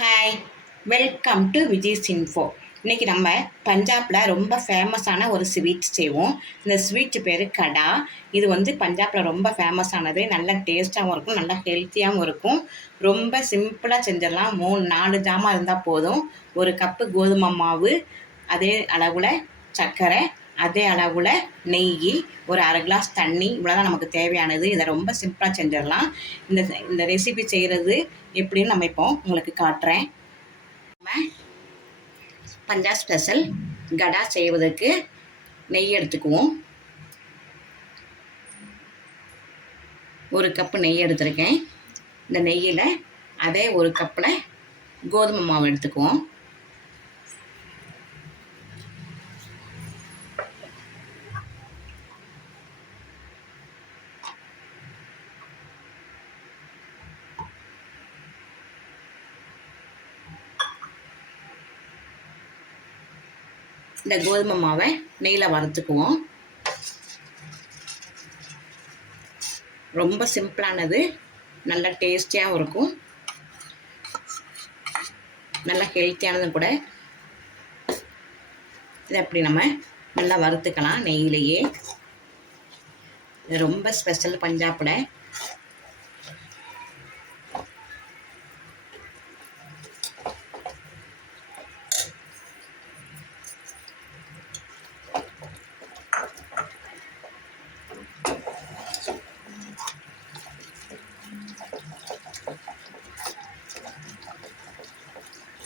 Hi, welcome to Vijay's info. இன்றைக்கி நம்ம பஞ்சாபில் ரொம்ப ஃபேமஸான ஒரு ஸ்வீட் செய்வோம். இந்த ஸ்வீட் பேர் கடா. இது பஞ்சாபில் ரொம்ப ஃபேமஸானது. நல்ல டேஸ்ட்டாகவும் இருக்கும், நல்லா ஹெல்த்தியாகவும் இருக்கும். ரொம்ப சிம்பிளாக செஞ்சிடலாம். 3-4 ஜாமான் இருந்தால் போதும். ஒரு கப்பு கோதுமை மாவு, அதே அளவில் சர்க்கரை, அதே அளவில் நெய், ஒரு அரை கிளாஸ் தண்ணி, இவ்வளோதான் நமக்கு தேவையானது. இதை ரொம்ப சிம்பிளாக செஞ்சிடலாம். இந்த ரெசிபி செய்கிறது எப்படின்னு நம்ம இப்போ உங்களுக்கு காட்டுறேன். நம்ம பஞ்சாப் ஸ்பெஷல் கடா செய்வதற்கு நெய் எடுத்துக்குவோம். ஒரு கப்பு நெய் எடுத்துருக்கேன். இந்த நெய்யில் அதே ஒரு கப்பில் கோதுமை மாவு எடுத்துக்குவோம். இந்த கோதுமை மாவை நெய்யில் வறுத்துக்குவோம். ரொம்ப சிம்பிளானது, நல்ல டேஸ்டியாகவும் இருக்கும், நல்லா ஹெல்த்தியானதும் கூட. இதை அப்படி நம்ம நல்லா வறுத்துக்கலாம் நெய்யிலேயே. இது ரொம்ப ஸ்பெஷல் பஞ்சாபில்.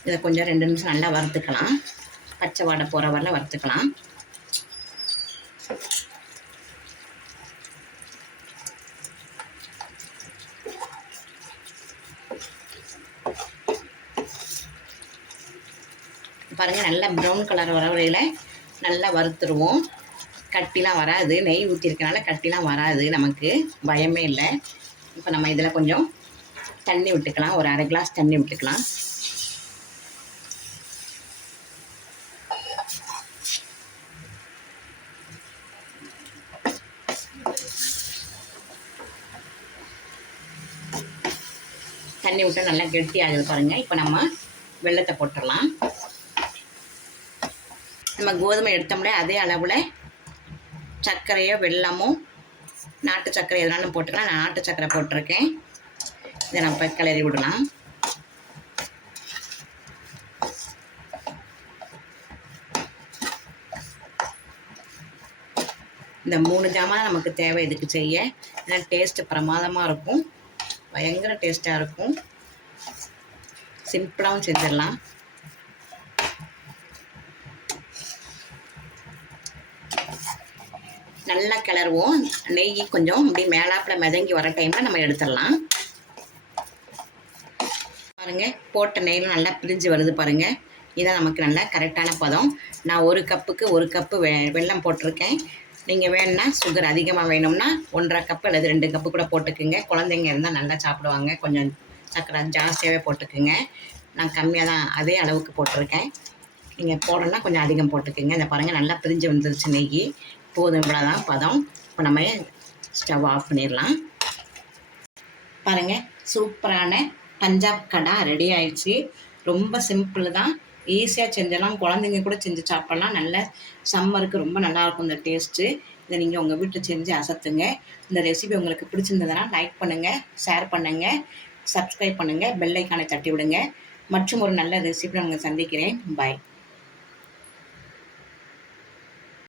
இதை கொஞ்சம் 2 நிமிஷம் நல்லா வறுத்துக்கலாம். பச்சை வாடை போகிற வரலாம் வறுத்துக்கலாம். பாருங்கள், நல்லா ப்ரௌன் கலர் வர வரையில் நல்லா வறுத்துருவோம். கட்டிலாம் வராது, நெய் ஊற்றிருக்கனால கட்டிலாம் வராது, நமக்கு பயமே இல்லை. இப்போ நம்ம இதில் கொஞ்சம் தண்ணி விட்டுக்கலாம். ஒரு அரை கிளாஸ் தண்ணி விட்டுக்கலாம். தண்ணி விட்டு நல்லா கெட்டி ஆகுது பாருங்கள். இப்போ நம்ம வெல்லத்தை போட்டுடலாம். நம்ம கோதுமை எடுத்தோம்னா அதே அளவில் சர்க்கரையோ வெல்லமோ நாட்டு சர்க்கரை எதுனாலும் போட்டுக்கலாம். நான் நாட்டு சர்க்கரை போட்டிருக்கேன். இதை நம்ம கிளறி விடலாம். இந்த 3 ஜாமான் நமக்கு தேவை இதுக்கு செய்ய. ஏன்னா டேஸ்ட்டு பிரமாதமாக இருக்கும், பயங்கர டேஸ்ட்டாக இருக்கும். சிம்பிளாகவும் செஞ்சிடலாம். நல்லா கிளறுவோம். நெய் கொஞ்சம் அப்படி மேலாப்பில் மிதங்கி வர டைமில் நம்ம எடுத்துடலாம். பாருங்கள், போட்ட நெய்யில் நல்லா பிரிஞ்சு வருது பாருங்கள். இதான் நமக்கு நல்லா கரெக்டான பதம். நான் ஒரு கப்புக்கு 1 கப்பு வெல்லம் போட்டிருக்கேன். நீங்கள் வேணுன்னா சுகர் அதிகமாக வேணும்னா 1.5 கப்பு அல்லது 2 கப்பு கூட போட்டுக்குங்க. குழந்தைங்க இருந்தால் நல்லா சாப்பிடுவாங்க. கொஞ்சம் சர்க்கரை ஜாஸ்தியாகவே போட்டுக்குங்க. நான் கம்மியாக தான் அதே அளவுக்கு போட்டிருக்கேன். நீங்கள் போடணுன்னா கொஞ்சம் அதிகம் போட்டுக்குங்க. இந்த பாருங்கள், நல்லா பிரிஞ்சு வந்துருச்சு நெய். போதும், இவ்வளோதான் பதம். இப்போ நம்ம ஸ்டவ் ஆஃப் பண்ணிடலாம். பாருங்கள், சூப்பரான பஞ்சாப் கடா ரெடி ஆயிடுச்சு. ரொம்ப சிம்பிள் தான், ஈஸியாக செஞ்சிடலாம். குழந்தைங்க கூட செஞ்சு சாப்பிட்லாம். நல்ல சம்மருக்கு ரொம்ப நல்லாயிருக்கும் இந்த டேஸ்ட்டு. இதை நீங்கள் உங்கள் வீட்டில் செஞ்சு அசத்துங்க. இந்த ரெசிபி உங்களுக்கு பிடிச்சிருந்ததுன்னா லைக் பண்ணுங்கள், ஷேர் பண்ணுங்கள், சப்ஸ்கிரைப் பண்ணுங்கள், பெல் ஐக்கானை தட்டி விடுங்க. மற்றும் ஒரு நல்ல ரெசிபி நான் உங்களை சந்திக்கிறேன். பாய்.